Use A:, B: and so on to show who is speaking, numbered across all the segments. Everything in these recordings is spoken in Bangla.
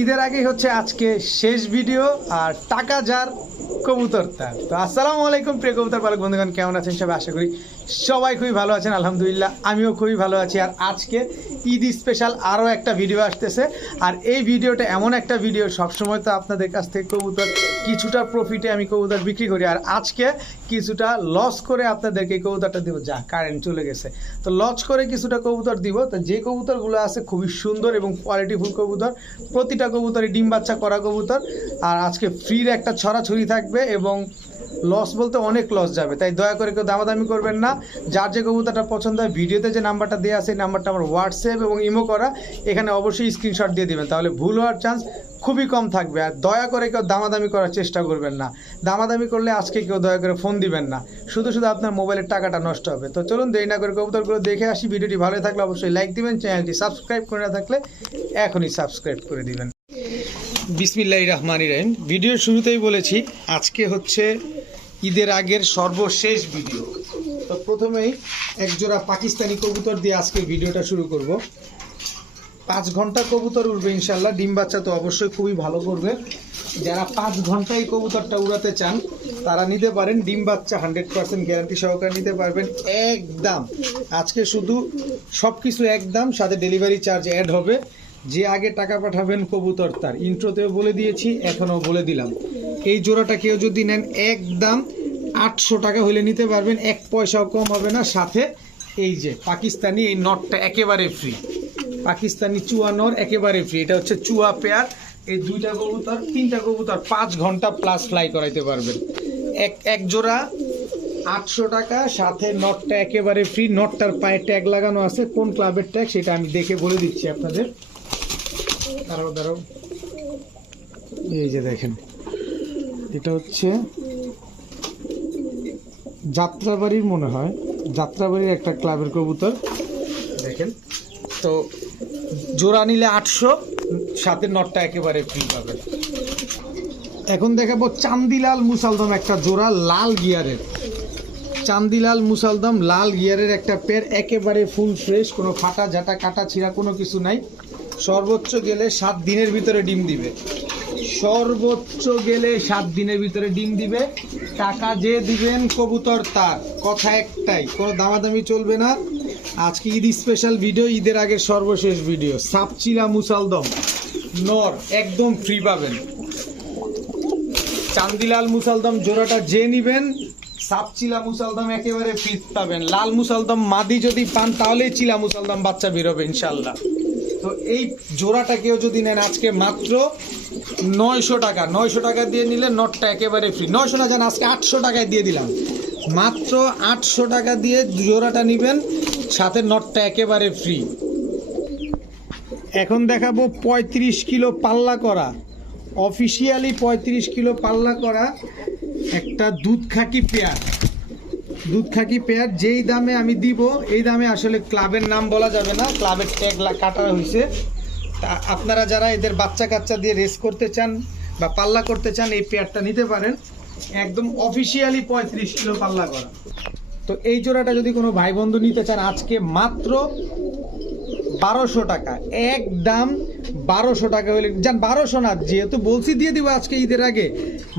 A: ঈদের আগেই হচ্ছে আজকে শেষ ভিডিও আর টাকা যার কবুতর তার তো আসসালামু আলাইকুম প্রিয় কবুতর পালক বন্ধুগণ কেমন আছেন সবাই আশা করি সবাই খুবই ভালো আছেন আলহামদুলিল্লাহ আমিও খুবই ভালো আছি আর আজকে ঈদ স্পেশাল আরও একটা ভিডিও আসতেছে আর এই ভিডিওটা এমন একটা ভিডিও সবসময় তো আপনাদের কাছ থেকে কবুতর কিছুটা প্রফিটে আমি কবুতর বিক্রি করি আর আজকে কিছুটা লস করে আপনাদেরকে কবুতরটা দেবো যা কারেন্ট চলে গেছে তো লস করে কিছুটা কবুতর দিব তো যে কবুতরগুলো আছে খুবই সুন্দর এবং কোয়ালিটিফুল কবুতর প্রতিটা কবুতরই ডিম বাচ্চা করা কবুতর আর আজকে ফ্রির একটা ছড়াছড়ি থাকবে এবং লস বলতে অনেক লস যাবে তাই দয়া করে কেউ দামাদামি করবেন না যার যে কবুতাটা পছন্দ হয় ভিডিওতে যে নাম্বারটা দেওয়া সেই নাম্বারটা আমার হোয়াটসঅ্যাপ এবং ইমো করা এখানে অবশ্যই স্ক্রিনশট দিয়ে দেবেন তাহলে ভুল হওয়ার চান্স খুবই কম থাকবে আর দয়া করে কেউ দামাদামি করার চেষ্টা করবেন না দামাদামি করলে আজকে কেউ দয়া করে ফোন দিবেন না শুধু শুধু আপনার মোবাইলের টাকাটা নষ্ট হবে তো চলুন দেরি না করে কবুতরগুলো দেখে আসি ভিডিওটি ভালো থাকলে অবশ্যই লাইক দিবেন চ্যানেলটি সাবস্ক্রাইব করে না থাকলে এখনই সাবস্ক্রাইব করে দিবেন বিসমিল্লাহ রহমান রহিম ভিডিওর শুরুতেই বলেছি আজকে হচ্ছে ঈদের আগের সর্বশেষ ভিডিও তো প্রথমেই একজোড়া পাকিস্তানি কবুতর দিয়ে আজকে ভিডিওটা শুরু করব পাঁচ ঘন্টা কবুতর উড়বে ইনশাল্লাহ ডিম বাচ্চা তো অবশ্যই খুবই ভালো করবে যারা পাঁচ ঘন্টায় কবুতরটা উড়াতে চান তারা নিতে পারেন ডিম বাচ্চা হান্ড্রেড পার্সেন্ট গ্যারান্টি সহকারে নিতে পারবেন একদম আজকে শুধু সব কিছু একদম সাথে ডেলিভারি চার্জ অ্যাড হবে যে আগে টাকা পাঠাবেন কবুতর তার ইন্ট্রোতেও বলে দিয়েছি এখনও বলে দিলাম এই জোড়াটা কেউ যদি নেন একদম আটশো টাকা হলে নিতে পারবেন এক পয়সাও কম হবে না সাথে এই যে পাকিস্তানি এই নটটা একেবারে ফ্রি পাকিস্তানি চুয়া নর একেবারে ফ্রি এটা হচ্ছে চুয়া পেয়ার এই দুইটা কবুতর তিনটা কবুতর পাঁচ ঘন্টা প্লাস ফ্লাই করাইতে পারবেন এক এক জোড়া আটশো টাকা সাথে নটটা একেবারে ফ্রি নটটার পায়ে ট্যাগ লাগানো আছে কোন ক্লাবের ট্যাগ সেটা আমি দেখে বলে দিচ্ছি আপনাদের দাঁড়াও দাঁড়াও এই যে দেখেন এটা হচ্ছে যাত্রাবাড়ির মনে হয় যাত্রাবাড়ির একটা ক্লাবের কবুতর দেখেন তো জোড়া নিলে আটশো সাথে নটটা একেবারে ফ্রি পাবেন এখন দেখাবো চান্দিলাল মুসালদম একটা জোড়া লাল গিয়ারের চান্দিলাল মুসালদম লাল গিয়ারের একটা পেয়ার একেবারে ফুল ফ্রেশ কোনো ফাটা ঝাটা কাটা ছিঁড়া কোনো কিছু নাই সর্বোচ্চ গেলে সাত দিনের ভিতরে ডিম দিবে সর্বোচ্চ গেলে সাত দিনের ভিতরে ডিম দিবে টাকা যে দিবেন কবুতর তার কথা একটাই কোনো দামাদামি চলবে না আজকে ঈদ স্পেশাল ভিডিও ঈদের আগে সর্বশেষ ভিডিও সাপচিলা মুসালদম নর একদম ফ্রি পাবেন চান্দিলাল মুসালদম জোড়াটা যে নিবেন সাপচিলা মুসালদম একেবারে ফ্রি পাবেন লাল মুসালদম মাদি যদি পান তাহলেই চিলা মুসালদম বাচ্চা বেরোবে ইনশাল্লাহ তো এই জোড়াটাকেও যদি নেন আজকে মাত্র নয়শো টাকা নয়শো টাকা দিয়ে নিলে নটটা একেবারে ফ্রি নয়শো না যান আজকে আটশো টাকায় দিয়ে দিলাম মাত্র আটশো টাকা দিয়ে জোড়াটা নেবেন সাথে নটটা একেবারে ফ্রি এখন দেখাবো ৩৫ কিলো পাল্লা করা অফিসিয়ালি ৩৫ কিলো পাল্লা করা একটা দুধ খাঁটি পেয়ার দুধ খাকি পেয়ার যেই দামে আমি দিব এই দামে আসলে ক্লাবের নাম বলা যাবে না ক্লাবের ট্যাগ কাটা হয়েছে তা আপনারা যারা এদের বাচ্চা কাচ্চা দিয়ে রেস করতে চান বা পাল্লা করতে চান এই পেয়ারটা নিতে পারেন একদম অফিসিয়ালি পঁয়ত্রিশ কিলো পাল্লা করা তো এই জোড়াটা যদি কোনো ভাই বন্ধু নিতে চান আজকে মাত্র বারোশো টাকা এক দাম বারোশো টাকা হলে যান বারোশো না যেহেতু বলছি দিয়ে দিব আজকে ঈদের আগে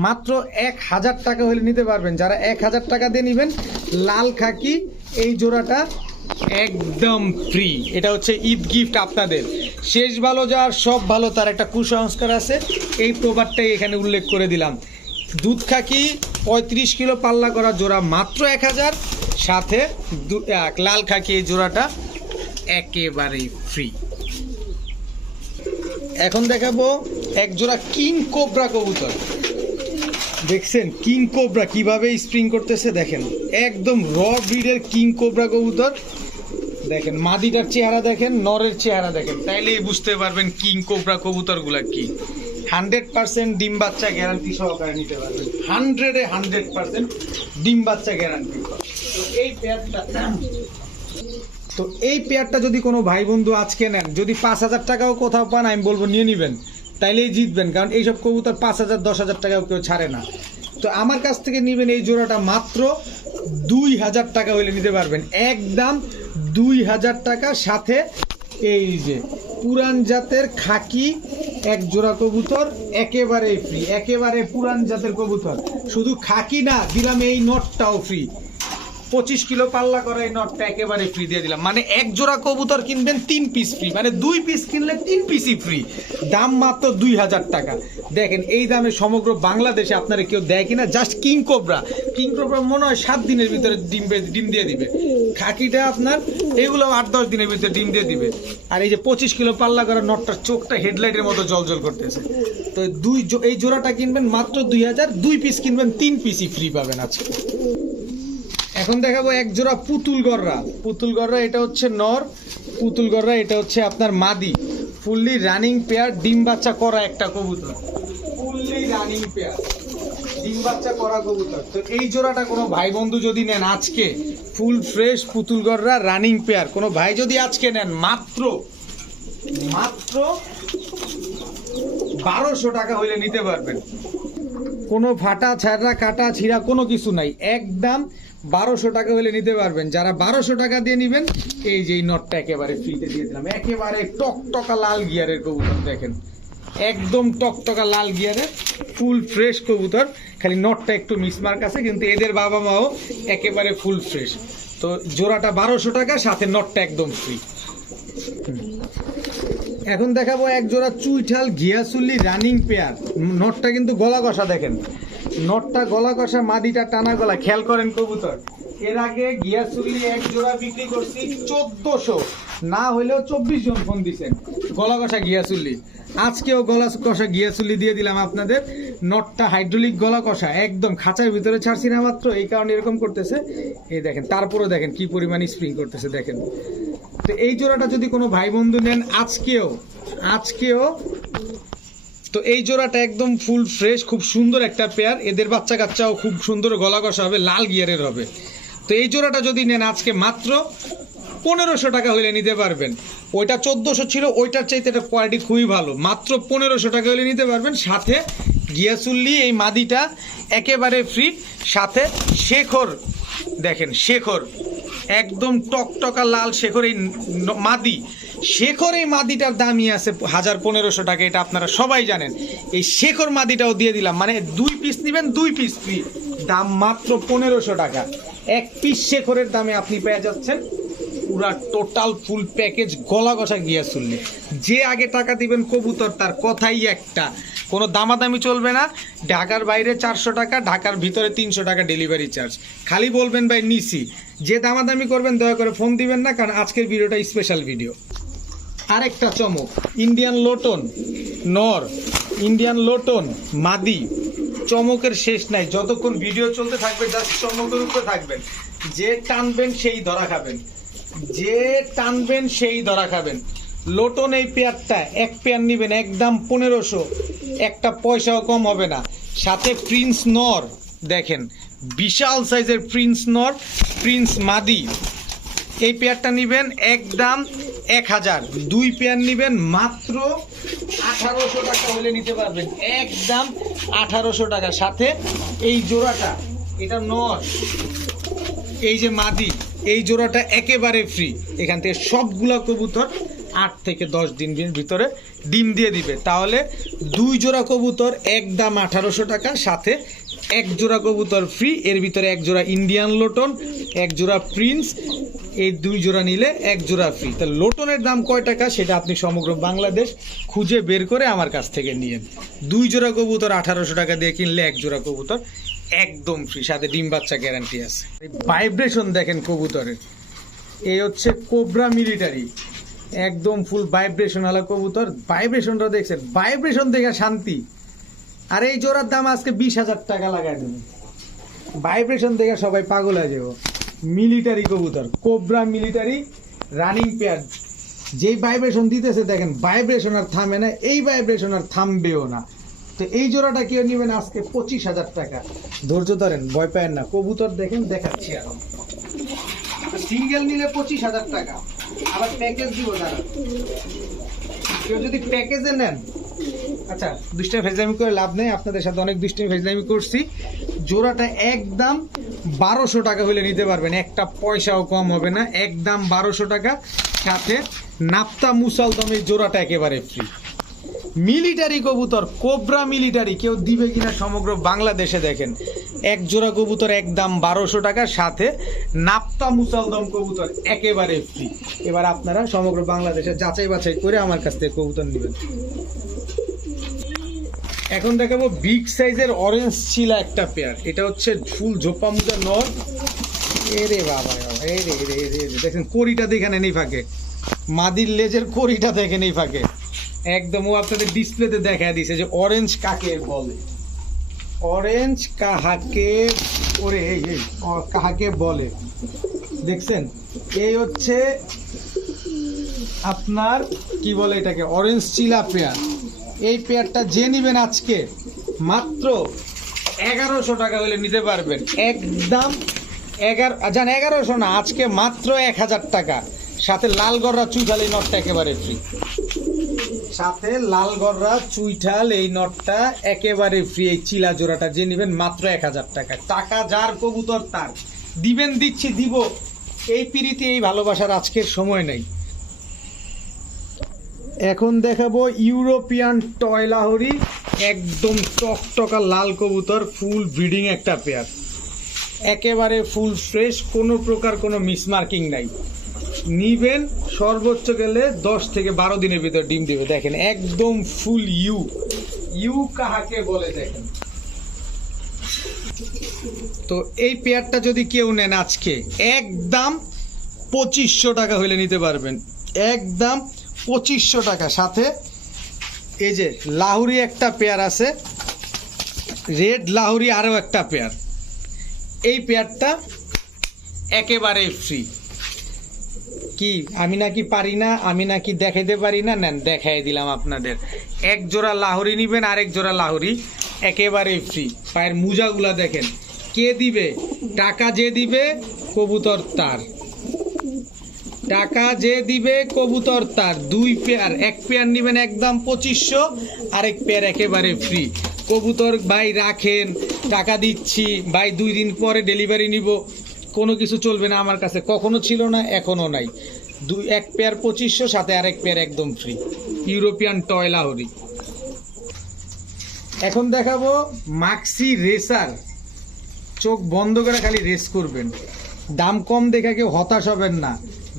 A: মাত্র এক হাজার টাকা হলে নিতে পারবেন যারা এক হাজার টাকা দিয়ে নেবেন লাল খাকি এই জোড়াটা একদম ফ্রি এটা হচ্ছে ঈদ গিফট আপনাদের শেষ ভালো যার সব ভালো তার একটা কুসংস্কার আছে এই প্রবাদটাই এখানে উল্লেখ করে দিলাম দুধ খাকি পঁয়ত্রিশ কিলো পাল্লা করা জোড়া মাত্র এক হাজার সাথে লাল খাকি এই জোড়াটা একেবারেই ফ্রি এখন দেখাবো এক জোড়া কিং কোবরা কবুতর দেখছেন কিং কোবরা কিভাবে স্প্রিং করতেছে দেখেন একদম র ব্রিডের কিং কোবরা কবুতর দেখেন মাদিটার চেহারা দেখেন নরের চেহারা দেখেন তাইলেই বুঝতে পারবেন কিং কোবরা গুলা কি হান্ড্রেড পার্সেন্ট ডিম বাচ্চা গ্যারান্টি সহকারে নিতে পারবেন হান্ড্রেডে হান্ড্রেড পার্সেন্ট ডিম বাচ্চা গ্যারান্টি এই প্যাডটা তো এই পেয়ারটা যদি কোনো ভাই বন্ধু আজকে নেন যদি পাঁচ হাজার টাকাও কোথাও পান আমি বলবো নিয়ে নেবেন তাইলেই জিতবেন কারণ এইসব কবুতর পাঁচ হাজার দশ হাজার টাকাও কেউ ছাড়ে না তো আমার কাছ থেকে নেবেন এই জোড়াটা মাত্র দুই হাজার টাকা হইলে নিতে পারবেন একদম দুই হাজার টাকা সাথে এই যে পুরান জাতের খাকি এক জোড়া কবুতর একেবারে ফ্রি একেবারে পুরান জাতের কবুতর শুধু খাকি না দিলাম এই নটটাও ফ্রি পঁচিশ কিলো পাল্লা করে এই নটটা একেবারে ফ্রি দিয়ে দিলাম মানে এক জোড়া কবুতর কিনবেন তিন পিস ফ্রি মানে দুই পিস কিনলে তিন পিসই ফ্রি দাম মাত্র দুই হাজার টাকা দেখেন এই দামে সমগ্র বাংলাদেশে আপনারা কেউ দেয় কিনা just king cobra king cobra মনে হয় সাত দিনের ভিতরে ডিম ডিম দিয়ে দিবে খাকিটা আপনার এগুলো আট দশ দিনের ভিতরে ডিম দিয়ে দিবে আর এই যে পঁচিশ কিলো পাল্লা করা নটটার চোখটা হেডলাইটের মতো জলজল করতেছে তো দুই এই জোড়াটা কিনবেন মাত্র দুই হাজার দুই পিস কিনবেন তিন পিসই ফ্রি পাবেন আজকে এখন দেখাবো এক জোড়া পুতুল গররা পুতুল গররা এটা হচ্ছে নর পুতুল গররা এটা হচ্ছে আপনার মাদি ফুললি রানিং পেয়ার ডিম বাচ্চা করা একটা কবুতর ফুললি রানিং পেয়ার ডিম বাচ্চা করা কবুতর তো এই জোড়াটা কোনো ভাই বন্ধু যদি নেন আজকে ফুল ফ্রেশ পুতুল গররা রানিং পেয়ার কোনো ভাই যদি আজকে নেন মাত্র মাত্র বারোশো টাকা হইলে নিতে পারবেন কোনো ফাটা ছাড়া কাটা ছিঁড়া কোনো কিছু নাই একদম বারোশো টাকা হলে নিতে পারবেন যারা বারোশো টাকা দিয়ে নিবেন এই যে নটটা একেবারে ফ্রিতে দিয়ে দিলাম একেবারে টকটকা লাল গিয়ারের কবুতর দেখেন একদম টকটকা লাল গিয়ারের ফুল ফ্রেশ কবুতর খালি নটটা একটু মিসমার্ক আছে কিন্তু এদের বাবা মাও একেবারে ফুল ফ্রেশ তো জোড়াটা বারোশো টাকা সাথে নটটা একদম ফ্রি এখন দেখাবো এক জোড়া চুইঠাল ঘিয়াচুল্লি রানিং পেয়ার নটটা কিন্তু গলা কষা দেখেন নটটা গলা কষা মাদিটা টানা গলা খেয়াল করেন কবুতর এর আগে গিয়াসুলি এক জোড়া বিক্রি করছি চোদ্দশো না হলেও চব্বিশ জন ফোন দিছেন গলা কষা গিয়া চুল্লি আজকেও গলা কষা চুল্লি দিয়ে দিলাম আপনাদের নটটা হাইড্রোলিক গলা কষা একদম খাঁচার ভিতরে ছাড়ছি না মাত্র এই কারণে এরকম করতেছে এই দেখেন তারপরেও দেখেন কি পরিমাণ স্প্রিং করতেছে দেখেন তো এই জোড়াটা যদি কোনো ভাই বন্ধু নেন আজকেও আজকেও তো এই জোড়াটা একদম ফুল ফ্রেশ খুব সুন্দর একটা পেয়ার এদের বাচ্চা কাচ্চাও খুব সুন্দর গলা কষা হবে লাল গিয়ারের হবে তো এই জোড়াটা যদি নেন আজকে মাত্র পনেরোশো টাকা হলে নিতে পারবেন ওইটা চোদ্দোশো ছিল ওইটার চাইতে এটা কোয়ালিটি খুবই ভালো মাত্র পনেরোশো টাকা হলে নিতে পারবেন সাথে গিয়াসুল্লি এই মাদিটা একেবারে ফ্রি সাথে শেখর দেখেন শেখর একদম টকটকা লাল শেখর এই মাদি শেখর এই মাদিটার দামই আছে হাজার পনেরোশো টাকা এটা আপনারা সবাই জানেন এই শেখর মাদিটাও দিয়ে দিলাম মানে দুই পিস নেবেন দুই পিস ফ্রি দাম মাত্র পনেরোশো টাকা এক পিস শেখরের দামে আপনি পেয়ে যাচ্ছেন পুরা টোটাল ফুল প্যাকেজ গলা গসা গিয়া শুনলে যে আগে টাকা দিবেন কবুতর তার কথাই একটা কোনো দামাদামি চলবে না ঢাকার বাইরে চারশো টাকা ঢাকার ভিতরে তিনশো টাকা ডেলিভারি চার্জ খালি বলবেন ভাই নিসি যে দামাদামি করবেন দয়া করে ফোন দিবেন না কারণ আজকের ভিডিওটা স্পেশাল ভিডিও আরেকটা চমক ইন্ডিয়ান লোটন নর ইন্ডিয়ান লোটন মাদি চমকের শেষ নাই যতক্ষণ ভিডিও চলতে থাকবে জাস্ট চমকের উপরে থাকবেন যে টানবেন সেই ধরা খাবেন যে টানবেন সেই ধরা খাবেন লোটন এই পেয়ারটা এক পেয়ার নেবেন একদম পনেরোশো একটা পয়সাও কম হবে না সাথে প্রিন্স নর দেখেন বিশাল সাইজের প্রিন্স নর প্রিন্স মাদি এই পেয়ারটা নেবেন একদম এক হাজার দুই পেয়ার নেবেন মাত্র আঠারোশো টাকা হলে নিতে পারবেন একদম আঠারোশো টাকা সাথে এই জোড়াটা এটা নর এই যে মাদি এই জোড়াটা একেবারে ফ্রি এখান থেকে সবগুলা কবুতর আট থেকে দশ দিন ভিতরে ডিম দিয়ে দিবে তাহলে দুই জোড়া কবুতর এক দাম আঠারোশো টাকা সাথে এক জোড়া কবুতর ফ্রি এর ভিতরে এক জোড়া ইন্ডিয়ান লোটন এক জোড়া প্রিন্স এই দুই জোড়া নিলে এক জোড়া ফ্রি তা লোটনের দাম কয় টাকা সেটা আপনি সমগ্র বাংলাদেশ খুঁজে বের করে আমার কাছ থেকে নিয়েন দুই জোড়া কবুতর আঠারোশো টাকা দিয়ে কিনলে এক জোড়া কবুতর একদম ফ্রি সাথে ডিম বাচ্চা গ্যারান্টি আছে ভাইব্রেশন দেখেন কবুতরের এই হচ্ছে কোবরা মিলিটারি একদম ফুল ভাইব্রেশন আলা কবুতর ভাইব্রেশনটা দেখছেন ভাইব্রেশন দেখে শান্তি আর এই জোড়ার দাম আজকে বিশ হাজার টাকা লাগাই দেবো ভাইব্রেশন দেখে সবাই পাগল হয়ে যাবো মিলিটারি কবুতর কোবরা মিলিটারি রানিং পেয়ার যেই ভাইব্রেশন দিতেছে দেখেন ভাইব্রেশন আর থামে না এই ভাইব্রেশন আর থামবেও না তো এই জোড়াটা কেউ নেবেন আজকে পঁচিশ হাজার টাকা ধৈর্য ধরেন ভয় পায়েন না কবুতর দেখেন দেখাচ্ছি এখন সিঙ্গেল নিলে পঁচিশ হাজার টাকা আবার প্যাকেজ দিব তারা কেউ যদি প্যাকেজে নেন আচ্ছা দুষ্টামি ফেজলামি করে লাভ নেই আপনাদের সাথে অনেক দুষ্টামি ফেজলামি করছি জোড়াটা একদম বারোশো টাকা হলে নিতে পারবেন একটা পয়সাও কম হবে না একদম বারোশো টাকা সাথে নাপ্তা মুসাল দামের জোড়াটা একেবারে ফ্রি মিলিটারি কবুতর কোবরা মিলিটারি কেউ দিবে কিনা সমগ্র বাংলাদেশে দেখেন এক জোড়া কবুতর এক দাম বারোশো টাকা সাথে নাপ্তা মুসালদম কবুতর একেবারে ফ্রি এবার আপনারা সমগ্র বাংলাদেশে যাচাই বাছাই করে আমার কাছ থেকে কবুতর নেবেন এখন দেখাবো বিগ সাইজের অরেঞ্জ চিলা একটা পেয়ার এটা হচ্ছে ফুল ঝোপা মুজা নর এরে বাবা রে দেখেন কড়িটা দেখে নেই এই ফাঁকে মাদির লেজের কড়িটা দেখে নেই ফাঁকে একদম ও আপনাদের ডিসপ্লেতে দেখা দিছে যে অরেঞ্জ কাকে বলে অরেঞ্জ কাহাকে ওরে এই কাহাকে বলে দেখছেন এই হচ্ছে আপনার কি বলে এটাকে অরেঞ্জ চিলা পেয়ার এই পেয়ারটা যে নেবেন আজকে মাত্র এগারোশো টাকা হলে নিতে পারবেন একদম এগারো যান এগারোশো না আজকে মাত্র এক হাজার টাকা সাথে লাল চুইঠাল এই নটটা একেবারে ফ্রি সাথে লাল চুইঠাল এই নটটা একেবারে ফ্রি এই চিলা জোড়াটা যে নেবেন মাত্র এক হাজার টাকা টাকা যার কবুতর তার দিবেন দিচ্ছি দিব এই পিড়িতে এই ভালোবাসার আজকের সময় নেই এখন দেখাবো ইউরোপিয়ান টয় লাহরি একদম টকটকা লাল কবুতর ফুল ব্রিডিং একটা পেয়ার একেবারে ফুল ফ্রেশ কোনো প্রকার কোনো মিসমার্কিং নাই নিবেন সর্বোচ্চ গেলে দশ থেকে বারো দিনের ভিতর ডিম দিবে দেখেন একদম ফুল ইউ ইউ কাহাকে বলে দেখেন তো এই পেয়ারটা যদি কেউ নেন আজকে একদম পঁচিশশো টাকা হলে নিতে পারবেন একদম পঁচিশশো টাকা সাথে এই যে লাহুরি একটা পেয়ার আছে রেড লাহুরি আরও একটা পেয়ার এই পেয়ারটা একেবারেই ফ্রি কি আমি নাকি পারি না আমি নাকি দেখাইতে পারি না নেন দেখাই দিলাম আপনাদের এক জোড়া লাহরি নেবেন আরেক জোড়া লাহুরি একেবারেই ফ্রি পায়ের মোজাগুলা দেখেন কে দিবে টাকা যে দিবে কবুতর তার টাকা যে দিবে কবুতর তার দুই পেয়ার এক পেয়ার নেবেন একদম পঁচিশশো আরেক পেয়ার একেবারে ফ্রি কবুতর ভাই রাখেন টাকা দিচ্ছি ভাই দুই দিন পরে ডেলিভারি নিব কোনো কিছু চলবে না আমার কাছে কখনো ছিল না এখনও নাই দুই এক পেয়ার পঁচিশশো সাথে আরেক পেয়ার একদম ফ্রি ইউরোপিয়ান টয় লাহরি এখন দেখাবো মাক্সি রেসার চোখ বন্ধ করে খালি রেস করবেন দাম কম দেখে কেউ হতাশ হবেন না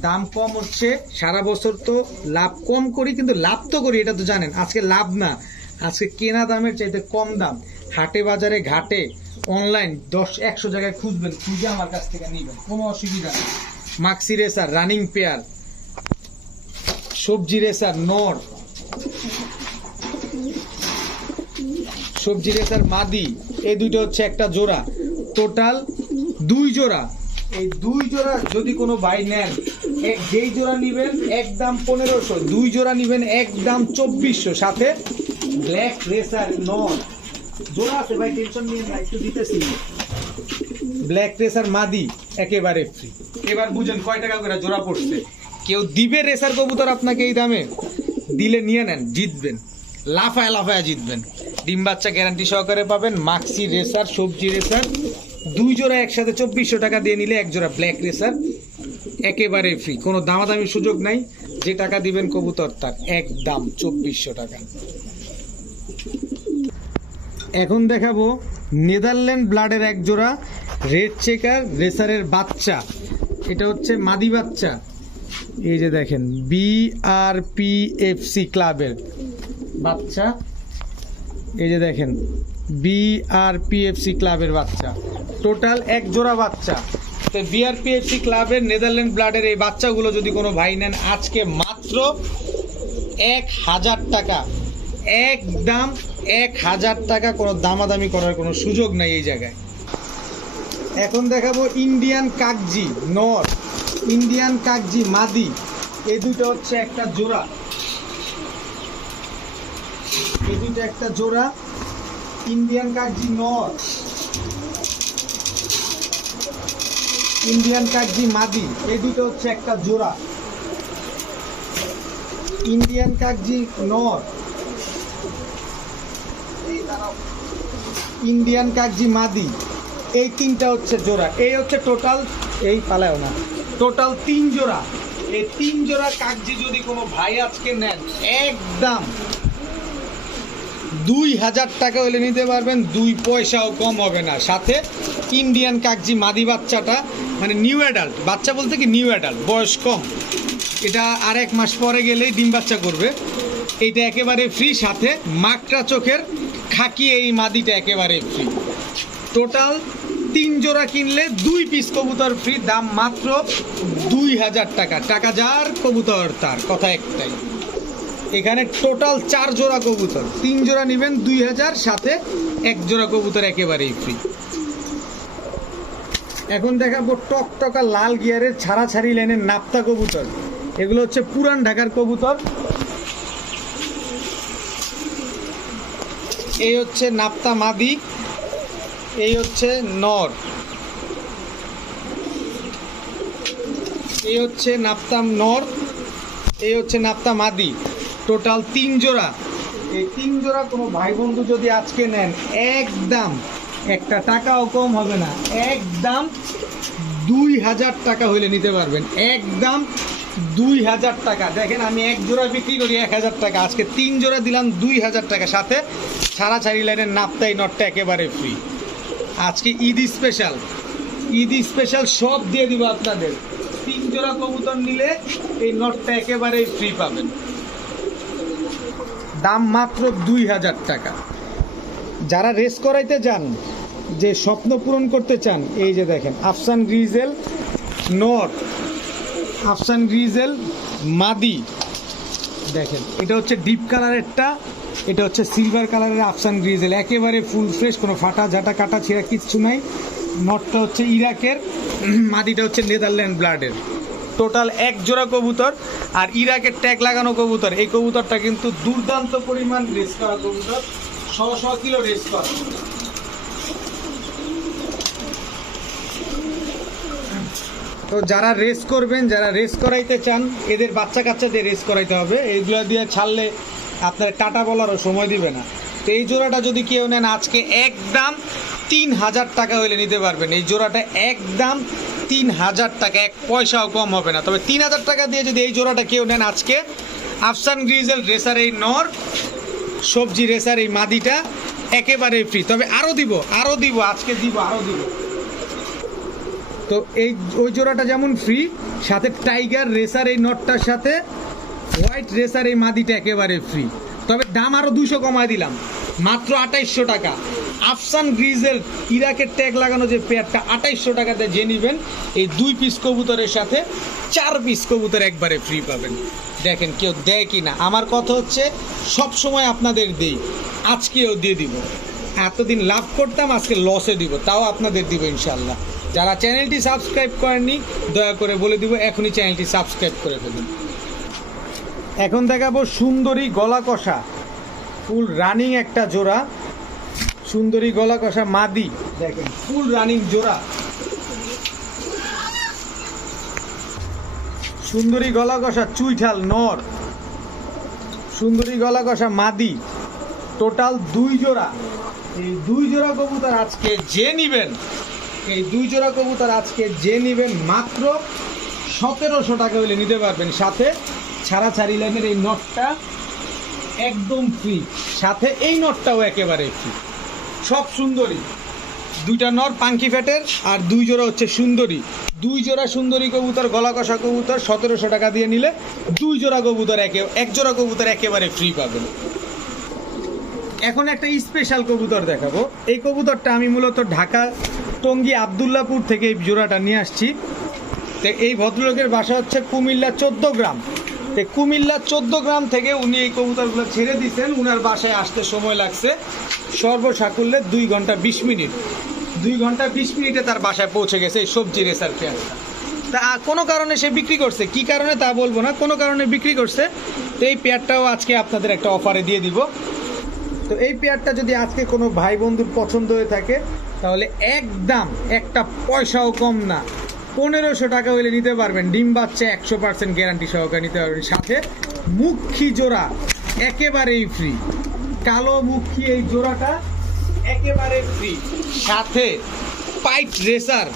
A: দাম কম হচ্ছে সারা বছর তো লাভ কম করি কিন্তু লাভ তো করি এটা তো জানেন আজকে লাভ না আজকে কেনা দামের চাইতে কম দাম হাটে বাজারে ঘাটে অনলাইন দশ একশো জায়গায় খুঁজবেন খুঁজে আমার কাছ থেকে নেবেন কোনো অসুবিধা নেই মাক্সি রেসার রানিং পেয়ার সবজি রেসার নর সবজি রেসার মাদি এই দুইটা হচ্ছে একটা জোড়া টোটাল দুই জোড়া এই দুই জোড়া যদি কোনো বাই নেন এক যেই জোড়া নেবেন এক দাম পনেরোশো দুই জোড়া নেবেন এক দাম চব্বিশশো সাথে ব্ল্যাক রেসার নন জোড়া আছে ভাই টেনশন নিয়ে না একটু দিতেছি ব্ল্যাক রেসার মাদি একেবারে ফ্রি এবার বুঝেন কয় টাকা করে জোড়া পড়ছে কেউ দিবে রেসার কবুতর আপনাকে এই দামে দিলে নিয়ে নেন জিতবেন লাফায় লাফায় জিতবেন ডিম বাচ্চা গ্যারান্টি সহকারে পাবেন মাক্সি রেসার সবজি রেসার দুই জোড়া একসাথে চব্বিশশো টাকা দিয়ে নিলে এক জোড়া ব্ল্যাক রেসার একেবারে ফ্রি কোনো দামাদামি সুযোগ নাই যে টাকা দিবেন কবুতর তার এক দাম চব্বিশশো টাকা এখন দেখাবো নেদারল্যান্ড ব্লাডের এক জোড়া রেড চেকার রেসারের বাচ্চা এটা হচ্ছে মাদি বাচ্চা এই যে দেখেন বিআরপিএফসি ক্লাবের বাচ্চা এই যে দেখেন বিআরপিএফসি ক্লাবের বাচ্চা টোটাল এক জোড়া বাচ্চা সাথে বিআরপিএফসি ক্লাবের নেদারল্যান্ড ব্লাডের এই বাচ্চাগুলো যদি কোনো ভাই নেন আজকে মাত্র এক হাজার টাকা এক দাম এক হাজার টাকা কোনো দামাদামি করার কোনো সুযোগ নাই এই জায়গায় এখন দেখাবো ইন্ডিয়ান কাকজি নর ইন্ডিয়ান কাকজি মাদি এই দুটো হচ্ছে একটা জোড়া এই দুটো একটা জোড়া ইন্ডিয়ান কাকজি নর ইন্ডিয়ান কাকজি মাদি এই দুটো হচ্ছে একটা জোড়া ইন্ডিয়ান কাকজি নর ইন্ডিয়ান কাকজি মাদি এই তিনটা হচ্ছে জোড়া এই হচ্ছে টোটাল এই পালায় না টোটাল তিন জোড়া এই তিন জোড়া কাগজি যদি কোনো ভাই আজকে নেন একদম দুই হাজার টাকা হলে নিতে পারবেন দুই পয়সাও কম হবে না সাথে ইন্ডিয়ান কাগজি মাদি বাচ্চাটা মানে নিউ অ্যাডাল্ট বাচ্চা বলতে কি নিউ অ্যাডাল্ট বয়স কম এটা আর এক মাস পরে গেলেই ডিম বাচ্চা করবে এইটা একেবারে ফ্রি সাথে মাকড়া চোখের খাকি এই মাদিটা একেবারে ফ্রি টোটাল তিন জোড়া কিনলে দুই পিস কবুতর ফ্রি দাম মাত্র দুই হাজার টাকা টাকা যার কবুতর তার কথা একটাই এখানে টোটাল চার জোড়া কবুতর তিন জোড়া নেবেন দুই হাজার সাথে এক জোড়া কবুতর একেবারেই ফ্রি এখন দেখাবো টকটকা লাল গিয়ারের ছাড়াছাড়ি লাইনের নাপ্তা কবুতর এগুলো হচ্ছে পুরান ঢাকার কবুতর এই হচ্ছে নাপ্তা মাদি এই হচ্ছে নর এই হচ্ছে নাপ্তাম নর এই হচ্ছে নাপ্তা মাদি টোটাল তিন জোড়া এই তিন জোড়া কোনো ভাই বন্ধু যদি আজকে নেন একদম একটা টাকাও কম হবে না একদম দুই হাজার টাকা হইলে নিতে পারবেন একদম দুই হাজার টাকা দেখেন আমি এক জোড়া বিক্রি করি এক হাজার টাকা আজকে তিন জোড়া দিলাম দুই হাজার টাকা সাথে সারা চারি লাইনের নাপতাই নটটা একেবারে ফ্রি আজকে ঈদ স্পেশাল ঈদ স্পেশাল সব দিয়ে দিব আপনাদের তিন জোড়া কবুতর নিলে এই নটটা একেবারেই ফ্রি পাবেন দাম মাত্র দুই হাজার টাকা যারা রেস করাইতে চান যে স্বপ্ন পূরণ করতে চান এই যে দেখেন আফসান গ্রিজেল নর আফসান গ্রিজেল মাদি দেখেন এটা হচ্ছে ডিপ কালারেরটা এটা হচ্ছে সিলভার কালারের আফসান গ্রিজেল একেবারে ফুল ফ্রেশ কোনো ফাটা ঝাটা কাটা ছিঁড়া কিচ্ছু নাই নটটা হচ্ছে ইরাকের মাদিটা হচ্ছে নেদারল্যান্ড ব্লাডের টোটাল এক জোড়া কবুতর আর ইরাকের ট্যাগ লাগানো কবুতর এই কবুতরটা কিন্তু দুর্দান্ত পরিমাণ রেস করা কবুতর শো শো কিলো রেস করা তো যারা রেস করবেন যারা রেস করাইতে চান এদের বাচ্চা কাচ্চাদের রেস করাইতে হবে এইগুলো দিয়ে ছাড়লে আপনার টাটা বলারও সময় দিবে না তো এই জোড়াটা যদি কেউ নেন আজকে একদম তিন হাজার টাকা হইলে নিতে পারবেন এই জোড়াটা একদম তিন হাজার টাকা এক পয়সাও কম হবে না তবে তিন হাজার টাকা দিয়ে যদি এই জোড়াটা কেউ নেন আজকে আফসান গ্রিজেল রেসার এই নর সবজি রেসার এই মাদিটা একেবারে ফ্রি তবে আরও দিব আরও দিব আজকে দিব আরও দিব তো এই ওই জোড়াটা যেমন ফ্রি সাথে টাইগার রেসার এই নটটার সাথে হোয়াইট রেসার এই মাদিটা একেবারে ফ্রি তবে দাম আরও দুশো কমায় দিলাম মাত্র আঠাইশশো টাকা আফসান গ্রিজের ইরাকের ট্যাগ লাগানো যে পেয়ারটা আঠাইশশো টাকাতে যে নেবেন এই দুই পিস কবুতরের সাথে চার পিস কবুতর একবারে ফ্রি পাবেন দেখেন কেউ দেয় কি না আমার কথা হচ্ছে সব সময় আপনাদের দিই আজকেও দিয়ে দিব এতদিন লাভ করতাম আজকে লসে দিব তাও আপনাদের দিব ইনশাল্লাহ যারা চ্যানেলটি সাবস্ক্রাইব করেননি দয়া করে বলে দিব এখনই চ্যানেলটি সাবস্ক্রাইব করে ফেলুন এখন দেখাবো সুন্দরী গলা কষা ফুল রানিং একটা জোড়া সুন্দরী গলা কষা মাদি দেখেন ফুল রানিং জোড়া সুন্দরী গলা কষা চুইঠাল নর সুন্দরী গলা কষা মাদি টোটাল দুই জোড়া এই দুই জোড়া কবুতর আজকে যে নিবেন এই দুই জোড়া কবুতর আজকে যে নিবেন মাত্র সতেরোশো টাকা হলে নিতে পারবেন সাথে ছাড়া ছাড়ি লাইনের এই নটটা একদম ফ্রি সাথে এই নটটাও একেবারে ফ্রি সব সুন্দরী দুইটা নর পাঙ্কি ফ্যাটের আর দুই জোড়া হচ্ছে সুন্দরী দুই জোড়া সুন্দরী কবুতর গলা কষা কবুতর সতেরোশো টাকা দিয়ে নিলে দুই জোড়া কবুতর একে এক জোড়া কবুতর একেবারে ফ্রি পাবেন এখন একটা স্পেশাল কবুতর দেখাবো এই কবুতরটা আমি মূলত ঢাকা টঙ্গী আবদুল্লাপুর থেকে এই জোড়াটা নিয়ে আসছি তো এই ভদ্রলোকের বাসা হচ্ছে কুমিল্লা চোদ্দ গ্রাম কুমিল্লার চোদ্দ গ্রাম থেকে উনি এই কবুতরগুলো ছেড়ে দিচ্ছেন উনার বাসায় আসতে সময় লাগছে সর্বসাকুল্যে দুই ঘন্টা বিশ মিনিট দুই ঘন্টা বিশ মিনিটে তার বাসায় পৌঁছে গেছে এই সবজি রেসার পেঁয়াজ তা কোনো কারণে সে বিক্রি করছে কি কারণে তা বলবো না কোনো কারণে বিক্রি করছে তো এই পেয়ারটাও আজকে আপনাদের একটা অফারে দিয়ে দিব তো এই পেয়ারটা যদি আজকে কোনো ভাই বন্ধুর পছন্দ হয়ে থাকে তাহলে একদম একটা পয়সাও কম না পনেরোশো টাকা হইলে নিতে পারবেন ডিম বাচ্চা একশো পার্সেন্ট গ্যারান্টি সহকারে নিতে পারবেন সাথে মুখী জোড়া একেবারেই ফ্রি কালো মুখী এই জোড়াটা একেবারে ফ্রি সাথে পাইট রেসার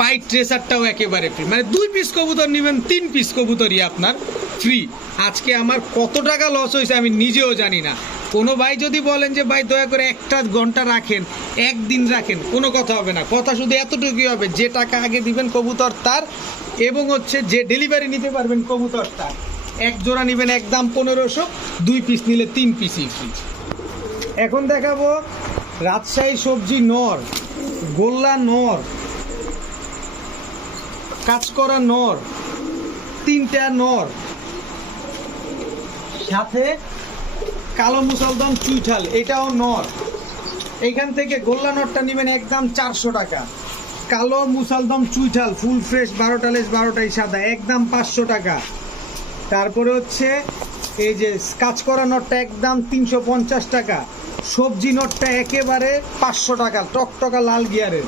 A: পাইট রেসারটাও একেবারে ফ্রি মানে দুই পিস কবুতর নেবেন তিন পিস কবুতরই আপনার ফ্রি আজকে আমার কত টাকা লস হয়েছে আমি নিজেও জানি না কোনো ভাই যদি বলেন যে ভাই দয়া করে একটা ঘন্টা রাখেন একদিন রাখেন কোনো কথা হবে না কথা শুধু এতটুকুই হবে যে টাকা আগে দিবেন কবুতর তার এবং হচ্ছে যে ডেলিভারি নিতে পারবেন কবুতর তার এক জোড়া নেবেন এক দাম পনেরোশো দুই পিস নিলে তিন পিসই এখন দেখাবো রাজশাহী সবজি নর গোল্লা নর কাজ করা নর তিনটা নর সাথে কালো মুসলদম চুইঠাল এটাও নর এইখান থেকে গোল্লা নটটা নেবেন একদম চারশো টাকা কালো মুসালদম চুইঠাল ফুল ফ্রেশ বারোটা লেস বারোটাই সাদা একদম পাঁচশো টাকা তারপরে হচ্ছে এই যে কাজ করা নটটা একদম তিনশো পঞ্চাশ টাকা সবজি নটটা একেবারে পাঁচশো টাকা টকটকা লাল গিয়ারের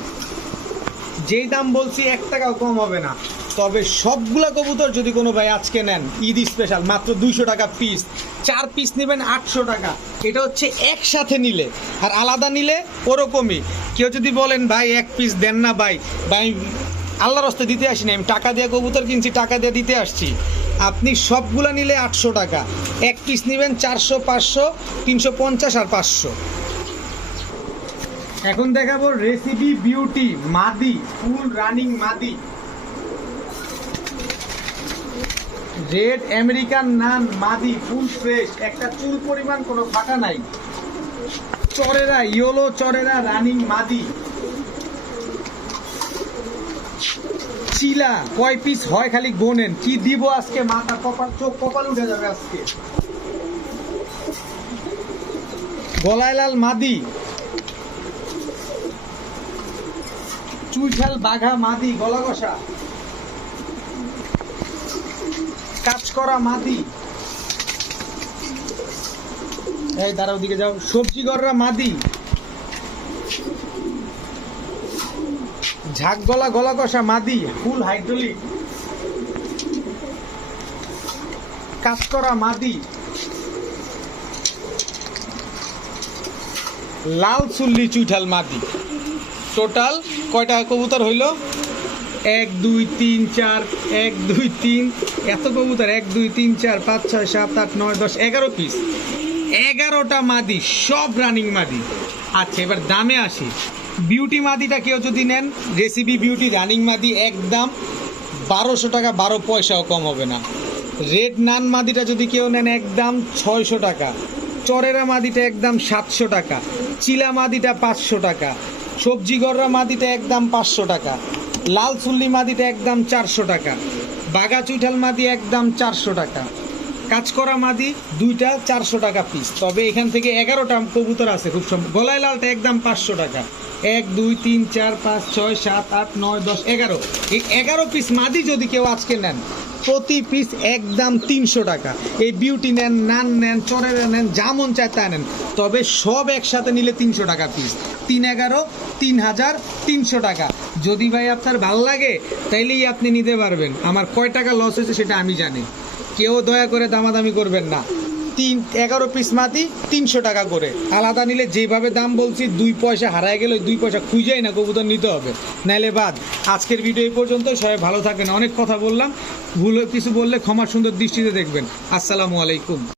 A: যেই দাম বলছি এক টাকাও কম হবে না তবে সবগুলা কবুতর যদি কোনো ভাই আজকে নেন ঈদ স্পেশাল মাত্র দুইশো টাকা পিস চার পিস নেবেন আটশো টাকা এটা হচ্ছে একসাথে নিলে আর আলাদা নিলে ওরকমই কেউ যদি বলেন ভাই এক পিস দেন না ভাই ভাই আল্লাহ রস্তে দিতে আসিনি আমি টাকা দেওয়া কবুতর কিনছি টাকা দিয়ে দিতে আসছি আপনি সবগুলা নিলে আটশো টাকা এক পিস নেবেন চারশো পাঁচশো তিনশো পঞ্চাশ আর পাঁচশো এখন দেখাবো রেসিপি বিউটি মাদি ফুল রানিং মাদি রেড আমেরিকান নান মাদি ফুল ফ্রেশ একটা চুল পরিমাণ কোনো ফাঁকা নাই চরেরা ইয়োলো চরেরা রানিং মাদি চিলা কয় পিস হয় খালি গোনেন কি দিব আজকে মাথা কপাল চোখ কপাল উঠে যাবে আজকে গলায়লাল মাদি চুলছাল বাঘা মাদি গলা কষা কাজ করা মাদি এই দাঁড়া ওদিকে যাও সবজি গড়রা মাদি ঝাক গলা গলা কষা মাদি ফুল হাইড্রোলিক কাজ করা মাদি লাল চুল্লি চুইঠাল মাদি টোটাল কয়টা কবুতর হইল এক দুই তিন চার এক দুই তিন এত কবুতর এক দুই তিন চার পাঁচ ছয় সাত আট নয় দশ এগারো পিস এগারোটা মাদি সব রানিং মাদি আচ্ছা এবার দামে আসি বিউটি মাদিটা কেউ যদি নেন রেসিপি বিউটি রানিং মাদি একদম বারোশো টাকা বারো পয়সাও কম হবে না রেড নান মাদিটা যদি কেউ নেন একদম ছয়শো টাকা চরেরা মাদিটা একদম সাতশো টাকা চিলা মাদিটা পাঁচশো টাকা সবজি গররা মাদিটা একদম পাঁচশো টাকা লাল চুল্লি মাদিটা একদম চারশো টাকা বাগা চুইঠাল মাদি একদম চারশো টাকা কাজ করা মাদি দুইটা চারশো টাকা পিস তবে এখান থেকে এগারোটা কবুতর আছে খুব সম্ভব গলায় লালটা একদম পাঁচশো টাকা এক দুই তিন চার পাঁচ ছয় সাত আট নয় দশ এগারো এই এগারো পিস মাদি যদি কেউ আজকে নেন প্রতি পিস একদম তিনশো টাকা এই বিউটি নেন নান নেন চরের নেন যেমন চায় তা নেন তবে সব একসাথে নিলে তিনশো টাকা পিস তিন এগারো তিন হাজার তিনশো টাকা যদি ভাই আপনার ভাল লাগে তাইলেই আপনি নিতে পারবেন আমার কয় টাকা লস হয়েছে সেটা আমি জানি কেউ দয়া করে দামাদামি করবেন না তিন এগারো পিস মাতি তিনশো টাকা করে আলাদা নিলে যেভাবে দাম বলছি দুই পয়সা হারায় গেলে দুই পয়সা খুঁজেই না কবুতর নিতে হবে নাইলে বাদ আজকের ভিডিও এই পর্যন্ত সবাই ভালো থাকেন অনেক কথা বললাম ভুল কিছু বললে ক্ষমা সুন্দর দৃষ্টিতে দেখবেন আসসালামু আলাইকুম